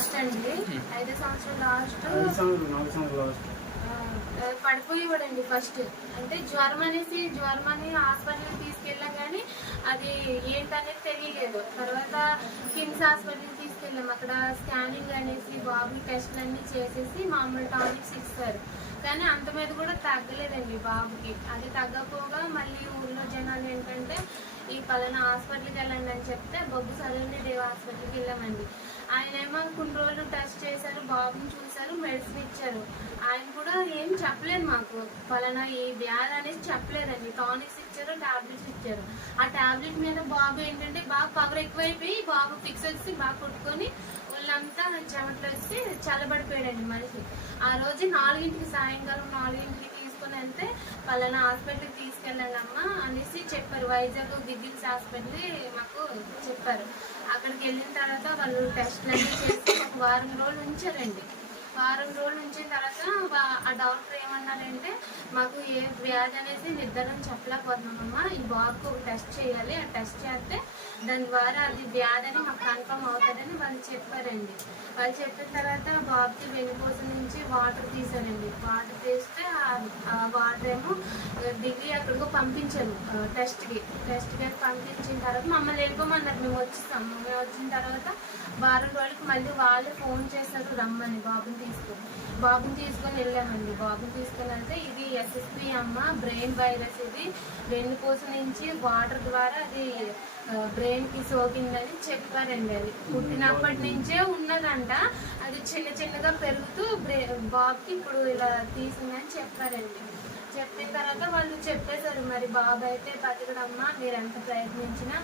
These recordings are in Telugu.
లాస్ట్ అండి, 5 సంవత్సరాలు లాస్ట్ పడిపోయేవాడండి. ఫస్ట్ అంటే జ్వరం అని హాస్పిటల్కి తీసుకెళ్ళాం, కానీ అది ఏంటనేది తెలియలేదు. తర్వాత కిమ్స్ హాస్పిటల్కి తీసుకెళ్ళాం. అక్కడ స్కానింగ్ అనేసి బాబు టెస్ట్లు అన్నీ చేసేసి మామూలు టానిక్స్ ఇస్తారు. కానీ అంత మీద కూడా తగ్గలేదండి బాబుకి. అది తగ్గపోగా మళ్ళీ ఊళ్ళో జనాలు ఏంటంటే ఈ పలానా హాస్పిటల్కి వెళ్ళండి అని చెప్తే బొబ్బు సరైన దేవ హాస్పిటల్కి వెళ్ళామండి. ఆయన ఏమో కొన్ని రోజులు టెస్ట్ చేశారు, బాబుని చూశారు, మెడిసిన్ ఇచ్చారు. ఆయన కూడా ఏం చెప్పలేదు మాకు, పలానా ఈ వ్యాధి అనేది చెప్పలేదండి. టానిక్స్ ఇచ్చారు, టాబ్లెట్స్ ఇచ్చారు. ఆ టాబ్లెట్ మీద బాబు ఏంటంటే బాగా పవర్ ఎక్కువైపోయి బాబు ఫిక్స్ వచ్చి బాగా కొట్టుకొని వాళ్ళంతా చెమటలు వచ్చి చల్లబడిపోయాడండి మనిషి. ఆ రోజు 4ంటికి, సాయంకాలం 4ంటికి తీసుకుని వెళ్తే పలానా హాస్పిటల్కి తీసుకెళ్ళండి అమ్మా అనేసి చెప్పారు. వైజాగ్ గిద్దిల్స్ హాస్పిటల్ మాకు చెప్పారు. అక్కడికి వెళ్ళిన తర్వాత వాళ్ళు టెస్ట్లు అన్నీ చేసి ఒక వారం రోజులు ఉంచారండి. వారం రోజులు ఉంచిన తర్వాత ఆ డాక్టర్ ఏమన్నారంటే, మాకు ఏ వ్యాధి అనేది నిర్ధారణ చెప్పలేకపోతున్నామమ్మా, ఈ బాబుకి ఒక టెస్ట్ చేయాలి, ఆ టెస్ట్ చేస్తే దాని ద్వారా అది వ్యాధి అని మాకు కన్ఫర్మ్ అవుతుందని వాళ్ళు చెప్పారండి. వాళ్ళు చెప్పిన తర్వాత బాబుకి వెన్నుపూస నుంచి వాటర్ తీసారండి. వాటర్ తీస్తే ఆ వాటర్ ఏమో దిగి అక్కడికి పంపించారు టెస్ట్కి పంపించిన తర్వాత మమ్మల్ని వెళ్ళిపోమన్నారు. మేము వచ్చిన తర్వాత వారం రోజులకి మళ్ళీ వాళ్ళే ఫోన్ చేస్తారు రమ్మని. బాబుని తీసుకొని వెళ్ళామండి. బాబుని తీసుకొని వెళ్తే ఇది SSP అమ్మ, బ్రెయిన్ వైరస్, ఇది వెన్నుపూస నుంచి వాటర్ ద్వారా అది బ్రెయిన్కి సోకిందని చెప్పారండి. అది పుట్టినప్పటి నుంచే ఉన్నదంట, అది చిన్నగా పెరుగుతూ బాబుకి ఇప్పుడు ఇలా తీసిందని చెప్పారండి. చెప్పిన తర్వాత వాళ్ళు చెప్పేశారు, మరి బాబు అయితే బతకడమ్మా, మీరు ఎంత ప్రయత్నించినా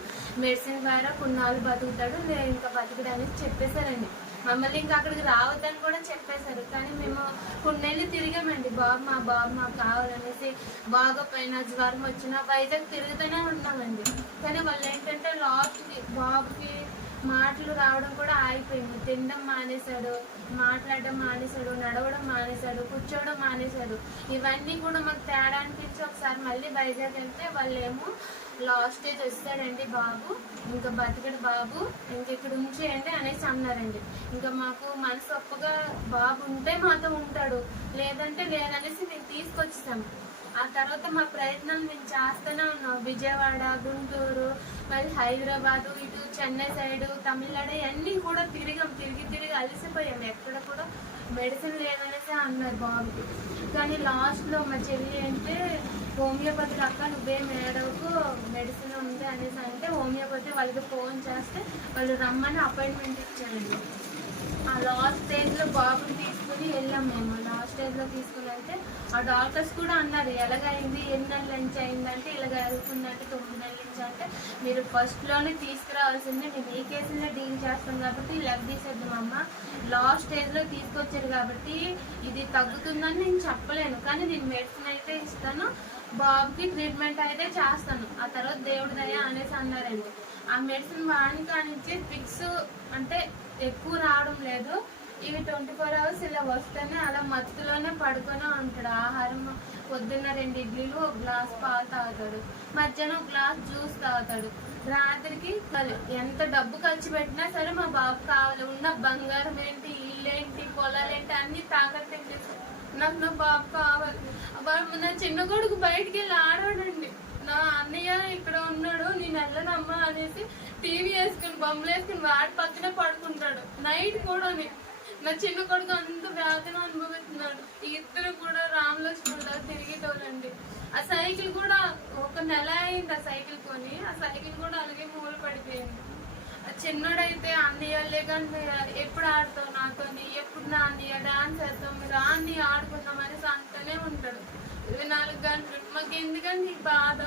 మెడిసిన్ ద్వారా కొన్నాళ్ళు బతుకుతాడు, నేను ఇంకా బతకడు అనేది చెప్పేశారండి. మమ్మల్ని ఇంకా అక్కడికి రావద్దని కూడా చెప్పేశారు. కానీ మేము కొన్నేళ్ళు తిరిగామండి. మా బాబు మాకు కావాలనేసి, బాగా పైన జ్వరం వచ్చినా వైజాగ్ తిరుగుతూనే ఉన్నామండి. కానీ వాళ్ళు ఏంటంటే లాస్ట్కి బాబుకి మాటలు రావడం కూడా ఆగిపోయింది. తినడం మానేశాడు, మాట్లాడడం మానేశాడు, నడవడం మానేశాడు, కూర్చోవడం మానేశాడు. ఇవన్నీ కూడా మాకు తేడా అనిపించి ఒకసారి మళ్ళీ వైజాగ్ వెళ్తే వాళ్ళు ఏమో లాస్ట్ స్టేజ్ వస్తాడండి బాబు, ఇంకా బతికడు బాబు, ఇంక ఇక్కడ ఉంచేయండి అనేసి అన్నారండి. ఇంకా మాకు మనసు ఒప్పగా బాబు ఉంటే మాతో ఉంటాడు, లేదంటే లేదనేసి మేము తీసుకొచ్చేసాము. ఆ తర్వాత మా ప్రయత్నం మేము చేస్తూనే ఉన్నాం. విజయవాడ, గుంటూరు, మళ్ళీ హైదరాబాదు, ఇటు చెన్నై సైడు, తమిళనాడు అన్నీ కూడా తిరిగి అలసిపోయాం. ఎక్కడ కూడా మెడిసిన్ లేదనేసి అన్నారు బాబుకి. కానీ లాస్ట్లో మా చెల్లి అంటే హోమియోపతి అక్క నువ్వే మేడకు మెడిసిన్ ఉంది అనేసి అంటే హోమియోపతి వాళ్ళకి ఫోన్ చేస్తే వాళ్ళు రమ్మని అపాయింట్మెంట్ ఇచ్చారండి. ఆ లాస్ట్ స్టేజ్లో బాబుని తీసుకుని వెళ్ళాం మేము. లాస్ట్ స్టేజ్లో తీసుకుని వెళ్తే ఆ డాక్టర్స్ కూడా అన్నారు, ఎలాగైంది, ఎన్ని నెలల నుంచి అయిందంటే ఇలాగ అవుతుందంటే 9 నెలల నుంచి. అంటే మీరు ఫస్ట్లోనే తీసుకురావాల్సిందే, మేము ఈ కేసులో డీల్ చేస్తాం కాబట్టి లెగ్ తీసేద్దామమ్మ, లాస్ట్ స్టేజ్లో తీసుకొచ్చారు కాబట్టి ఇది తగ్గుతుందని నేను చెప్పలేను, కానీ నేను మెడిసిన్ అయితే ఇస్తాను, బాబుకి ట్రీట్మెంట్ అయితే చేస్తాను, ఆ తర్వాత దేవుడి దయ అనేసి అన్నారండి. ఆ మెడిసిన్ వాడిని కానించి ఫిక్స్ అంటే ఎక్కువ రావడం లేదు. ఇవి 24 hours ఇలా వస్తేనే అలా మత్తులోనే పడుకొని ఉంటాడు. ఆహారం పొద్దున్న 2 ఇడ్లీలు, 1 గ్లాస్ పాలు తాగుతాడు, మధ్యాహ్నం 1 గ్లాస్ జ్యూస్ తాగుతాడు, రాత్రికి ఎంత డబ్బు ఖర్చు పెట్టినా సరే మా బాబు కావాలి. ఉన్న బంగారం ఏంటి, ఇల్లేంటి, పొలాలేంటి అన్ని తాకట్టు నాకు నా బాబు కావాలి. నా చిన్న కొడుకు బయటికి వెళ్ళి ఆడాడండి. నా అన్నయ్య ఇక్కడ ఉన్నాడు, నేను వెళ్ళనమ్మా అనేసి టీవీ వేసుకుని బొమ్మలు వేసుకుని వాడి పక్కనే పడుకుంటాడు నైట్ కూడా. నా చిన్న కొడుకు అంత వేదన అనుభవిస్తున్నాడు. ఇద్దరు కూడా రామలక్ష్మణులా తిరిగేటోళ్ళండి. ఆ సైకిల్ కూడా 1 నెల అయింది ఆ సైకిల్ కొని, ఆ సైకిల్ కూడా అలాగే మూల పడిపోయింది. ఆ చిన్నోడైతే అన్నయ్యలే కానీ ఎప్పుడు ఆడతావు నాతోని, ఎప్పుడు నా అన్నయ్య డాన్స్ వేస్తాం, రాన్ని ఆడుకుందాం అనేసి అంటూనే ఉంటాడు 24 గంటలు. మాకు ఎందుకండి ఈ బాధ.